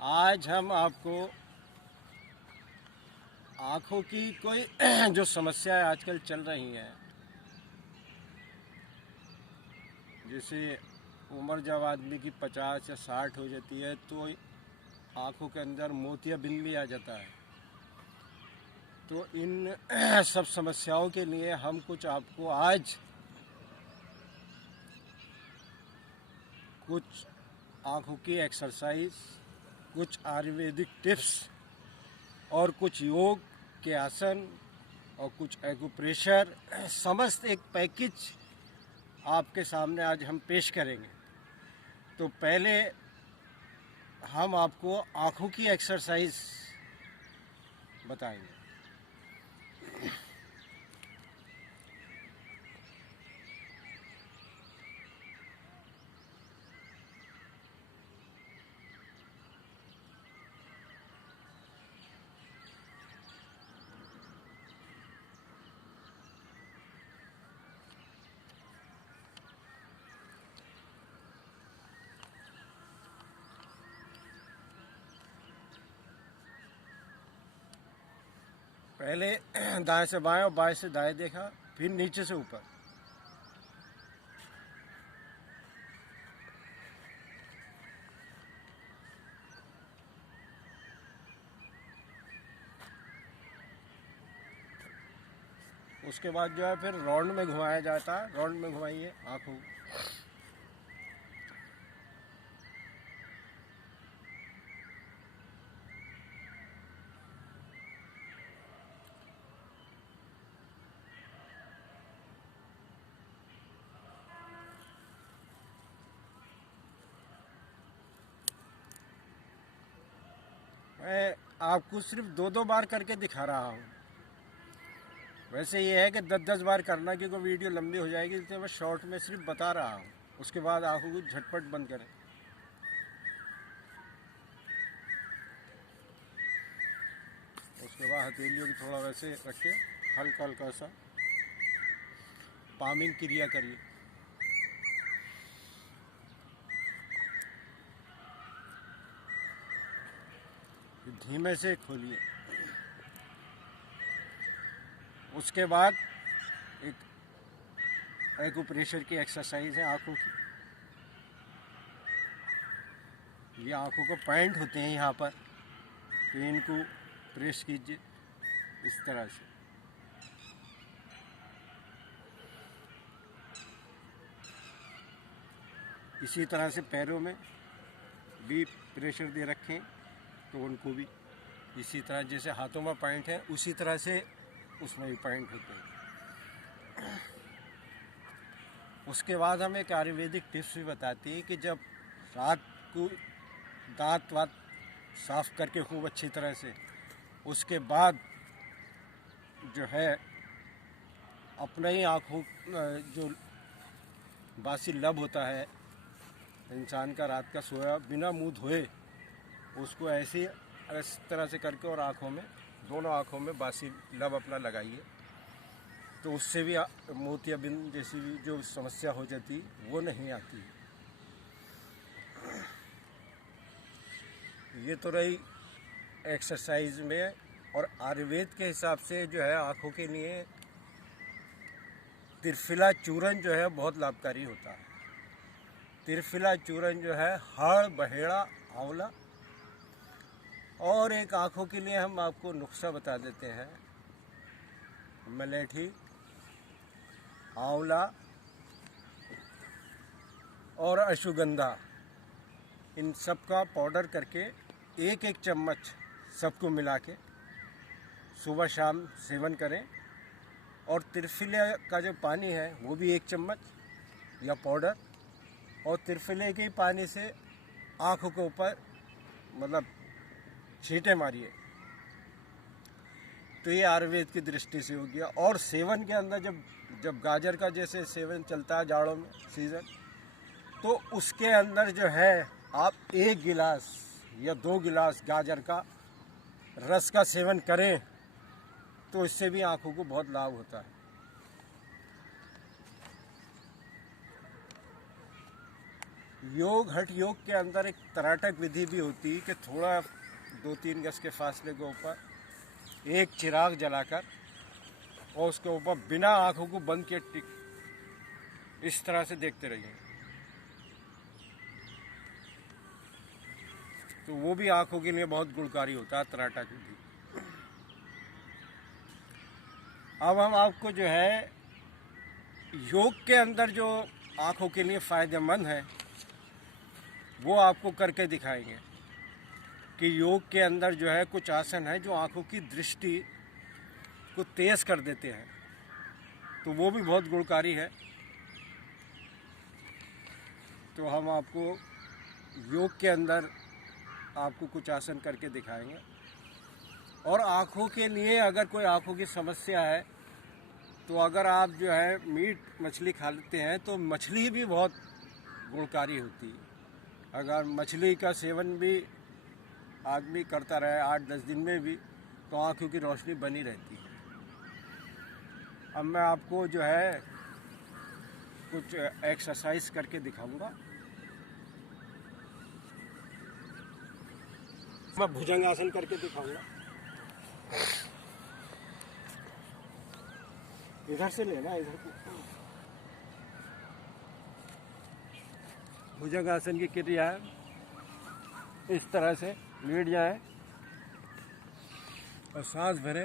आज हम आपको आँखों की कोई जो समस्याएं आजकल चल रही हैं, जैसे उम्र जब आदमी की 50 या 60 हो जाती है तो आँखों के अंदर मोतियाबिंद भी आ जाता है। तो इन सब समस्याओं के लिए हम कुछ आपको आज कुछ आँखों की एक्सरसाइज, कुछ आयुर्वेदिक टिप्स और कुछ योग के आसन और कुछ एक्यूप्रेशर, समस्त एक पैकेज आपके सामने आज हम पेश करेंगे। तो पहले हम आपको आँखों की एक्सरसाइज बताएंगे। पहले दाएं से बाएं और बाएं से दाएं देखा, फिर नीचे से ऊपर। उसके बाद जो है फिर राउंड में घुमाया जाता है। राउंड में घुमाइए आँखों। मैं आपको सिर्फ 2-2 बार करके दिखा रहा हूँ। वैसे ये है कि 10-10 बार करना, क्योंकि वीडियो लंबी हो जाएगी, इसलिए मैं शॉर्ट में सिर्फ बता रहा हूँ। उसके बाद आँखों को झटपट बंद करें। उसके बाद हथेलियों को थोड़ा वैसे रख के हल्का हल्का सा पामिंग क्रिया करिए। धीमे से खोलिए। उसके बाद एक एक्यूप्रेशर की एक्सरसाइज है आँखों की। ये आँखों को पॉइंट होते हैं यहाँ पर, तो इनको प्रेस कीजिए इस तरह से। इसी तरह से पैरों में भी प्रेशर दे रखें, तो उनको भी इसी तरह, जैसे हाथों में पॉइंट है उसी तरह से उसमें भी पॉइंट होते हैं। उसके बाद हम एक आयुर्वेदिक टिप्स भी बताती है कि जब रात को दांत वात साफ करके खूब अच्छी तरह से, उसके बाद जो है अपने ही आँखों जो बासी लब होता है इंसान का, रात का सोया बिना मुंह धोए, उसको ऐसे इस तरह से करके और आँखों में, दोनों आँखों में बासी लब अपना लगाइए, तो उससे भी मोतियाबिंद जैसी भी जो समस्या हो जाती वो नहीं आती। ये तो रही एक्सरसाइज में। और आयुर्वेद के हिसाब से जो है आँखों के लिए त्रिफला चूर्ण जो है बहुत लाभकारी होता है। त्रिफला चूर्ण जो है हाड़, बहेड़ा, आंवला, और एक आँखों के लिए हम आपको नुस्खा बता देते हैं। मलेठी, आंवला और अश्वगंधा, इन सब का पाउडर करके 1-1 चम्मच सबको मिला के सुबह शाम सेवन करें। और त्रिफले का जो पानी है वो भी 1 चम्मच या पाउडर, और त्रिफले के पानी से आँखों के ऊपर मतलब छींटे मारिए, तो ये आयुर्वेद की दृष्टि से हो गया। और सेवन के अंदर जब गाजर का जैसे सेवन चलता है जाड़ों में सीज़न, तो उसके अंदर जो है आप 1 गिलास या 2 गिलास गाजर का रस का सेवन करें, तो इससे भी आँखों को बहुत लाभ होता है। योग हठ योग के अंदर एक तराटक विधि भी होती है कि थोड़ा 2-3 गज के फासले के ऊपर एक चिराग जलाकर और उसके ऊपर बिना आंखों को बंद किए टिक इस तरह से देखते रहिए, तो वो भी आंखों के लिए बहुत गुणकारी होता है तराटक विधि। अब हम आपको जो है योग के अंदर जो आंखों के लिए फ़ायदेमंद है वो आपको करके दिखाएंगे कि योग के अंदर जो है कुछ आसन है जो आंखों की दृष्टि को तेज़ कर देते हैं, तो वो भी बहुत गुणकारी है। तो हम आपको योग के अंदर आपको कुछ आसन करके दिखाएंगे। और आँखों के लिए अगर कोई आँखों की समस्या है तो अगर आप जो है मीट मछली खा लेते हैं तो मछली भी बहुत गुणकारी होती है। अगर मछली का सेवन भी आदमी करता रहे 8-10 दिन में भी तो आँखों की रोशनी बनी रहती है। अब मैं आपको जो है कुछ एक्सरसाइज करके दिखाऊंगा। मैं भुजंग आसन करके दिखाऊंगा। इधर से लेना, इधर को। भुजंग आसन की क्रिया है इस तरह से लेट जाए और सांस भरे,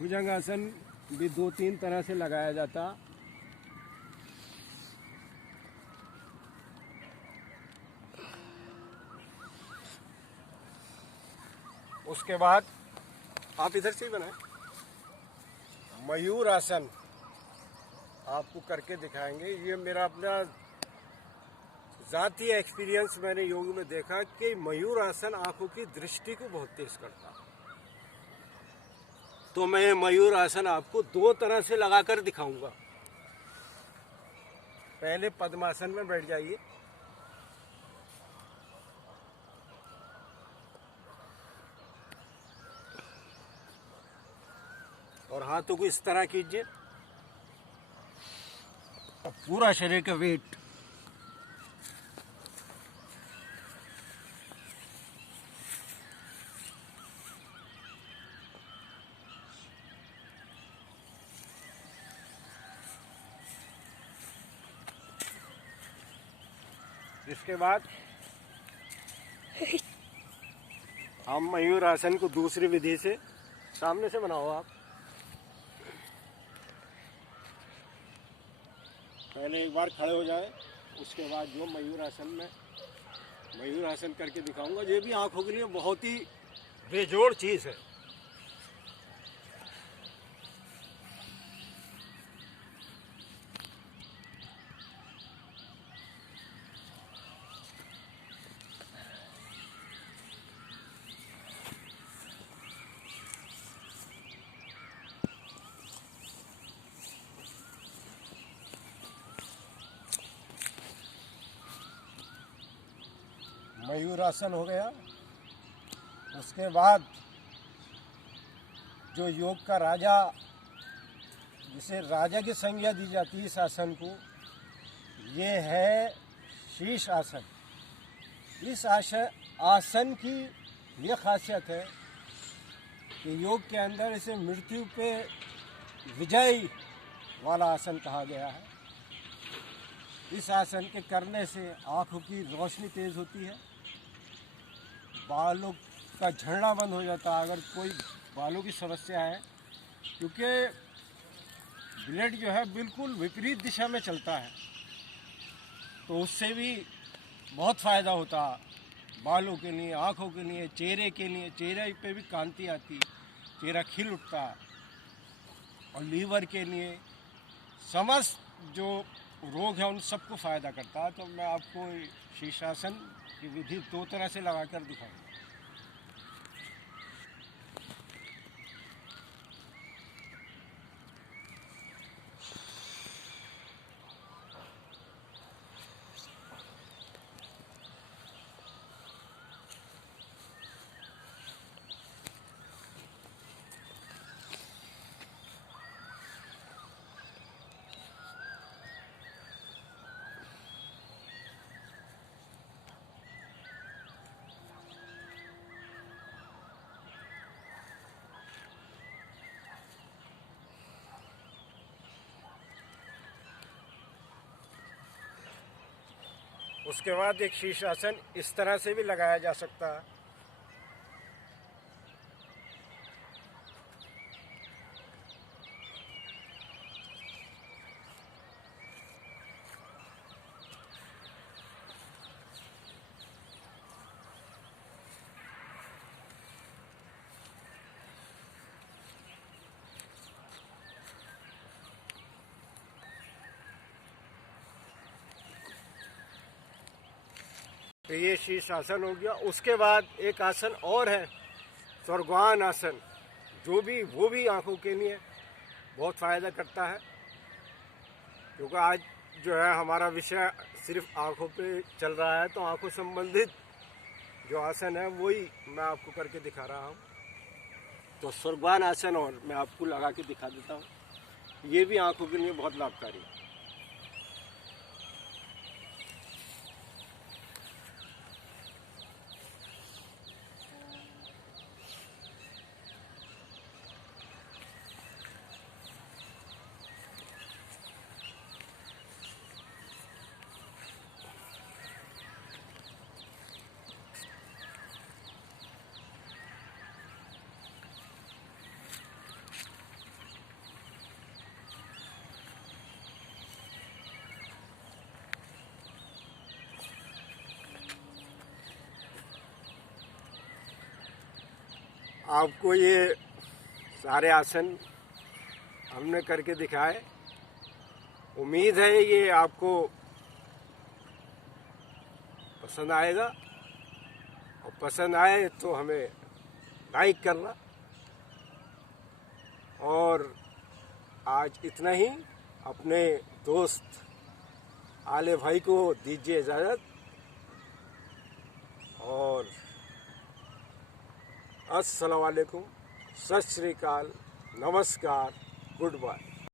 भुजंग आसन भी 2-3 तरह से लगाया जाता। उसके बाद आप इधर से ही बनाएं। मयूर आसन आपको करके दिखाएंगे। ये मेरा अपना ज़ाती एक्सपीरियंस, मैंने योग में देखा कि मयूर आसन आंखों की दृष्टि को बहुत तेज करता। तो मैं मयूर आसन आपको 2 तरह से लगाकर दिखाऊंगा। पहले पद्मासन में बैठ जाइए, और हाथों को इस तरह कीजिए, पूरा शरीर का वेट इसके बाद हम मयूर आसन को दूसरी विधि से, सामने से बनाओ आप। पहले एक बार खड़े हो जाए, उसके बाद जो मयूर आसन में मयूर आसन करके दिखाऊंगा। ये भी आंखों के लिए बहुत ही बेजोड़ चीज़ है। मयूर आसन हो गया। उसके बाद जो योग का राजा, जिसे राजा की संज्ञा दी जाती है इस आसन को, ये है शीश आसन। इस आसन की ये खासियत है कि योग के अंदर इसे मृत्यु पे विजय वाला आसन कहा गया है। इस आसन के करने से आँखों की रोशनी तेज़ होती है, बालों का झड़ना बंद हो जाता है। अगर कोई बालों की समस्या है, क्योंकि ब्लड जो है बिल्कुल विपरीत दिशा में चलता है, तो उससे भी बहुत फ़ायदा होता है बालों के लिए, आँखों के लिए, चेहरे के लिए। चेहरे पे भी कांति आती, चेहरा खिल उठता। और लीवर के लिए, समस्त जो रोग है उन सबको फ़ायदा करता है। तो मैं आपको शीर्षासन की विधि 2 तरह से लगाकर दिखाऊंगा। उसके बाद एक शीर्षासन इस तरह से भी लगाया जा सकता है। तो ये शीर्षासन हो गया। उसके बाद एक आसन और है, स्वर्गान आसन, वो भी आंखों के लिए बहुत फ़ायदा करता है। क्योंकि आज जो है हमारा विषय सिर्फ आंखों पे चल रहा है, तो आंखों संबंधित जो आसन है वही मैं आपको करके दिखा रहा हूँ। तो स्वर्गान आसन और मैं आपको लगा के दिखा देता हूँ, ये भी आंखों के लिए बहुत लाभकारी है। आपको ये सारे आसन हमने करके दिखाए। उम्मीद है ये आपको पसंद आएगा, और पसंद आए तो हमें लाइक करना। और आज इतना ही। अपने दोस्त आले भाई को दीजिए इजाज़त, और अस्सलाम वालेकुम, सत श्री अकाल, नमस्कार, गुड बाय।